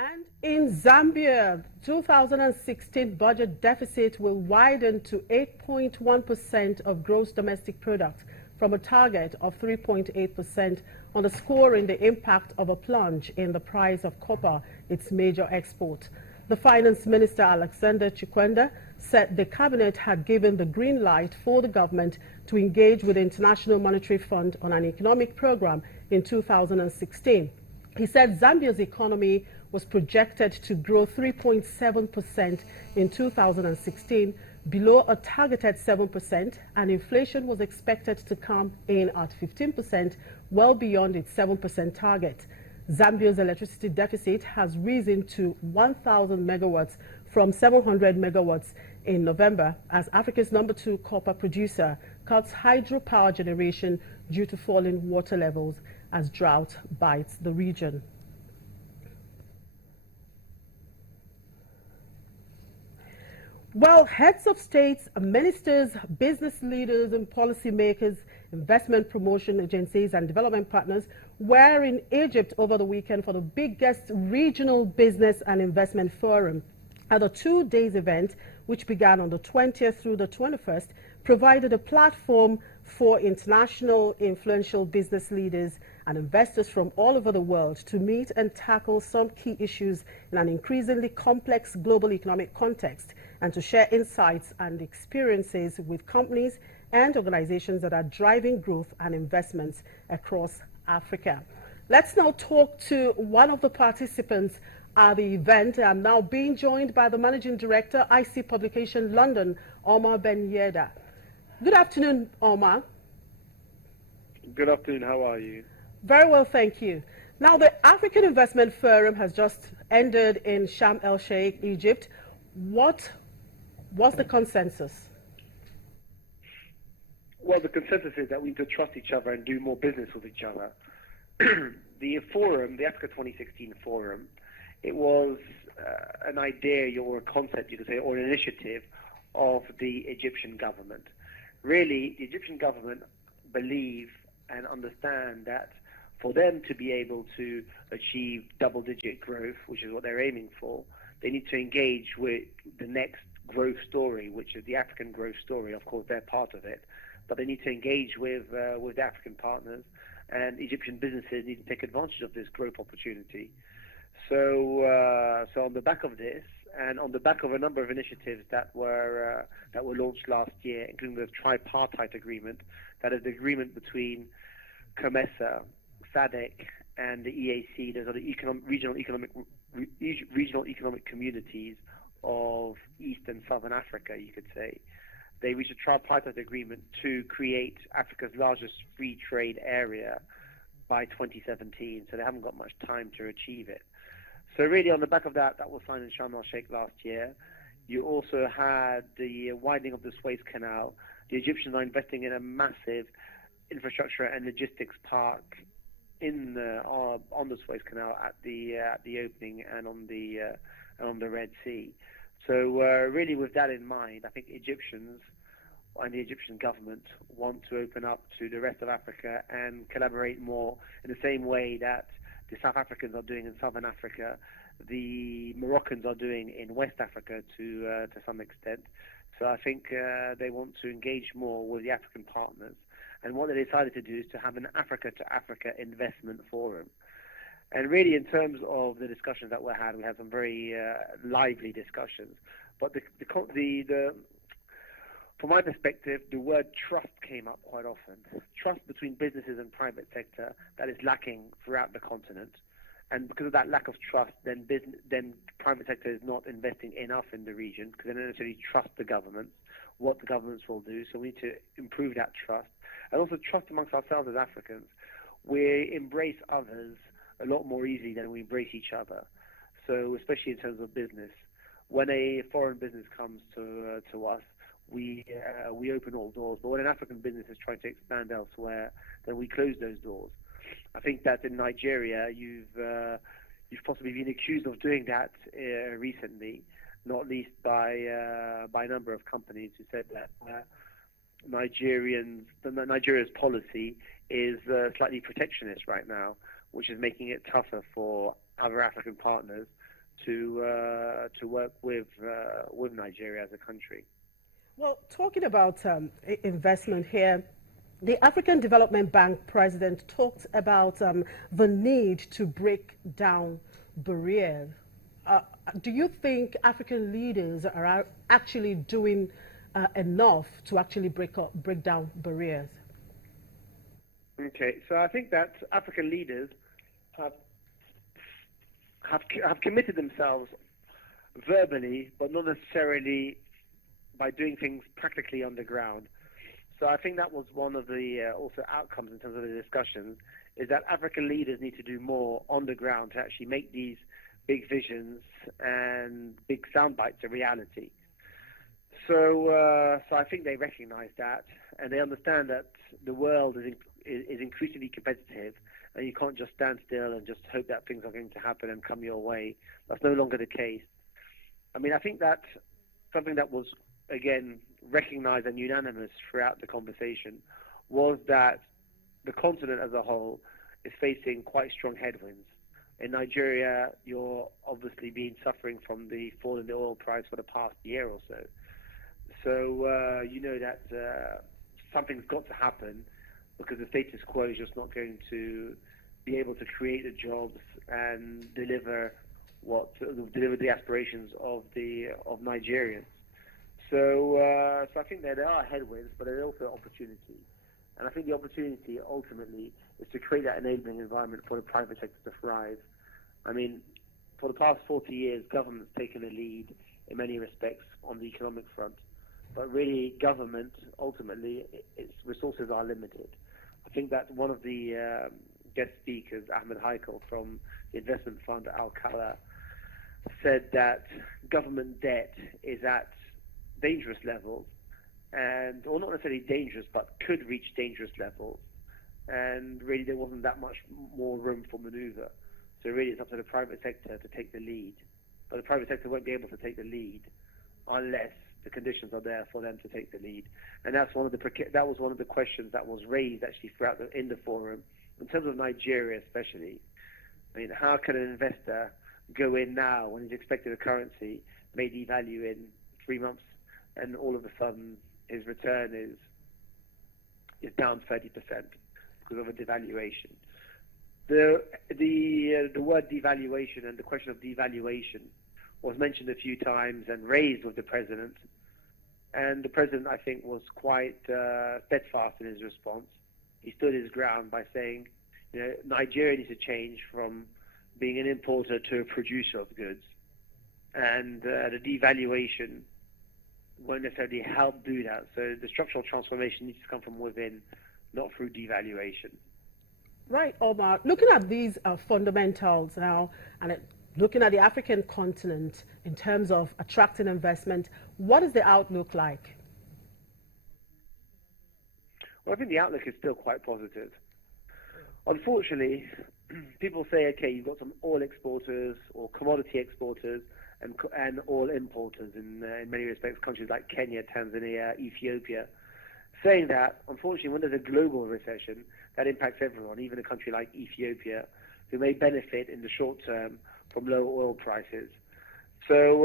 And in Zambia, 2016 budget deficit will widen to 8.1% of gross domestic product from a target of 3.8%, underscoring the impact of a plunge in the price of copper, its major export. The Finance Minister, Alexander Chikwenda, said the cabinet had given the green light for the government to engage with the International Monetary Fund on an economic program in 2016. He said Zambia's economy was projected to grow 3.7% in 2016, below a targeted 7%, and inflation was expected to come in at 15%, well beyond its 7% target. Zambia's electricity deficit has risen to 1,000 megawatts from 700 megawatts in November, as Africa's #2 copper producer cuts hydropower generation due to falling water levels as drought bites the region. Well, heads of states, ministers, business leaders and policymakers, investment promotion agencies and development partners were in Egypt over the weekend for the biggest regional business and investment forum. At the 2 days event, which began on the 20th through the 21st, provided a platform for international influential business leaders and investors from all over the world to meet and tackle some key issues in an increasingly complex global economic context, and to share insights and experiences with companies and organizations that are driving growth and investments across Africa. Let's now talk to one of the participants at the event. I'm now being joined by the Managing Director, IC Publication London, Omar Ben Yeda. Good afternoon, Omar. Good afternoon. How are you? Very well, thank you. Now, the African Investment Forum has just ended in Sharm el-Sheikh, Egypt. What was the consensus? Well, the consensus is that we need to trust each other and do more business with each other. The forum, the Africa 2016 forum, it was an idea or a concept, you could say, or an initiative of the Egyptian government. Really, the Egyptian government believe and understand that for them to be able to achieve double-digit growth, which is what they're aiming for, they need to engage with the next growth story, which is the African growth story. Of course, they're part of it, but they need to engage with African partners, and Egyptian businesses need to take advantage of this growth opportunity. So on the back of this, and on the back of a number of initiatives that were launched last year, including the tripartite agreement, that is the agreement between COMESA, SADC, and the EAC. Those are the regional economic communities of East and Southern Africa, you could say. They reached a tripartite agreement to create Africa's largest free trade area by 2017, so they haven't got much time to achieve it. So really, on the back of that was signed in Sharm el-Sheikh last year. You also had the widening of the Suez Canal. The Egyptians are investing in a massive infrastructure and logistics park on the Suez Canal at the opening and on the Red Sea. So really, with that in mind, I think Egyptians and the Egyptian government want to open up to the rest of Africa and collaborate more in the same way that the South Africans are doing in Southern Africa, the Moroccans are doing in West Africa to some extent. So I think they want to engage more with the African partners. And what they decided to do is to have an Africa-to-Africa investment forum. And really, in terms of the discussions that we had some very lively discussions. But from my perspective, the word trust came up quite often. Trust between businesses and private sector that is lacking throughout the continent. And because of that lack of trust, then private sector is not investing enough in the region because they don't necessarily trust the governments, what the governments will do. So we need to improve that trust. And also trust amongst ourselves as Africans. We embrace others a lot more easily than we embrace each other. So especially in terms of business. When a foreign business comes to us, we open all doors. But when an African business is trying to expand elsewhere, then we close those doors. I think that in Nigeria, you've possibly been accused of doing that recently, not least by a number of companies who said that Nigeria's policy is slightly protectionist right now, which is making it tougher for other African partners to work with Nigeria as a country. Well, talking about investment here, the African Development Bank president talked about the need to break down barriers. Do you think African leaders are actually doing enough to actually break down barriers? Okay, so I think that African leaders have committed themselves verbally, but not necessarily by doing things practically on the ground. So I think that was one of the also outcomes in terms of the discussions, is that African leaders need to do more on the ground to actually make these big visions and big sound bites a reality. So I think they recognize that, and they understand that the world is increasingly competitive, and you can't just stand still and just hope that things are going to happen and come your way. That's no longer the case. I mean, I think that something that was, again, recognized and unanimous throughout the conversation was that the continent as a whole is facing quite strong headwinds. In Nigeria, you're obviously suffering from the fall in the oil price for the past year or so. So you know that something's got to happen, because the status quo is just not going to be able to create the jobs and deliver the aspirations of Nigerians. So I think that there are headwinds, but there are also opportunities. And I think the opportunity ultimately is to create that enabling environment for the private sector to thrive. I mean, for the past 40 years, government's taken a lead in many respects on the economic front. But really, government, ultimately, its resources are limited. I think that one of the guest speakers, Ahmed Haikal from the investment fund Alcala, said that government debt is at dangerous levels, or not necessarily dangerous, but could reach dangerous levels. And really, there wasn't that much more room for maneuver. So really, it's up to the private sector to take the lead. But the private sector won't be able to take the lead unless the conditions are there for them to take the lead. And that was one of the questions that was raised actually in the forum, in terms of Nigeria especially. I mean, how can an investor go in now when he's expected a currency may devalue in 3 months, and all of a sudden his return is down 30% because of a devaluation? The word devaluation and the question of devaluation was mentioned a few times and raised with the president. And the president, I think, was quite steadfast in his response. He stood his ground by saying, Nigeria needs to change from being an importer to a producer of goods. And the devaluation won't necessarily help do that. So the structural transformation needs to come from within, not through devaluation. Right, Omar. Looking at these fundamentals now, and looking at the African continent in terms of attracting investment, what is the outlook like? Well, I think the outlook is still quite positive. Unfortunately, people say, okay, you've got some oil exporters or commodity exporters and oil importers in many respects, countries like Kenya, Tanzania, Ethiopia, saying that, unfortunately, when there's a global recession, that impacts everyone, even a country like Ethiopia, who may benefit in the short term from low oil prices. So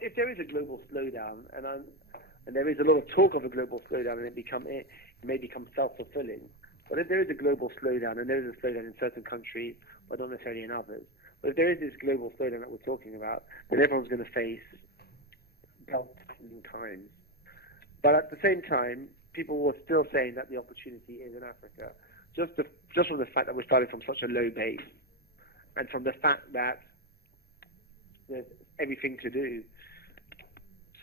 if there is a global slowdown, and there is a lot of talk of a global slowdown, and it may become self-fulfilling, but if there is a global slowdown, and there is a slowdown in certain countries, but not necessarily in others, but if there is this global slowdown that we're talking about, then everyone's going to face belt-tightening times. But at the same time, people were still saying that the opportunity is in Africa, just from the fact that we're starting from such a low base, and from the fact that there's everything to do.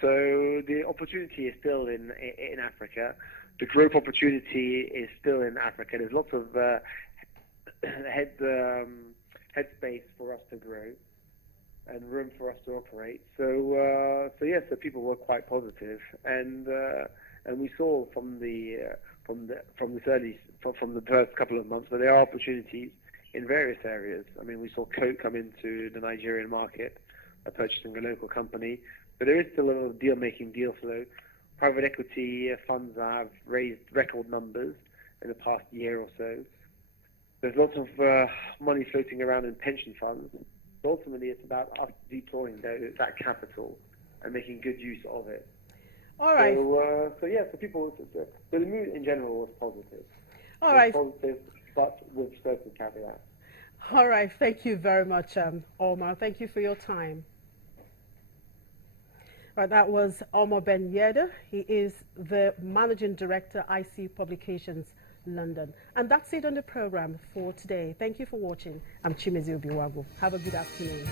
So the opportunity is still in Africa. The growth opportunity is still in Africa. There's lots of headspace for us to grow and room for us to operate. So people were quite positive, and we saw from the first couple of months that there are opportunities in various areas. I mean, we saw Coke come into the Nigerian market by purchasing a local company, but there is still a lot of deal flow. Private equity funds have raised record numbers in the past year or so. there's lots of money floating around in pension funds. But ultimately, it's about us deploying that capital and making good use of it. All right. So people, the mood in general was positive. All right. Positive, but with certain caveats. All right. Thank you very much, Omar. Thank you for your time. Right, that was Omar Ben Yedder. He is the Managing Director, IC Publications, London. And that's it on the program for today. Thank you for watching. I'm Chimezie Obiwagu. Have a good afternoon.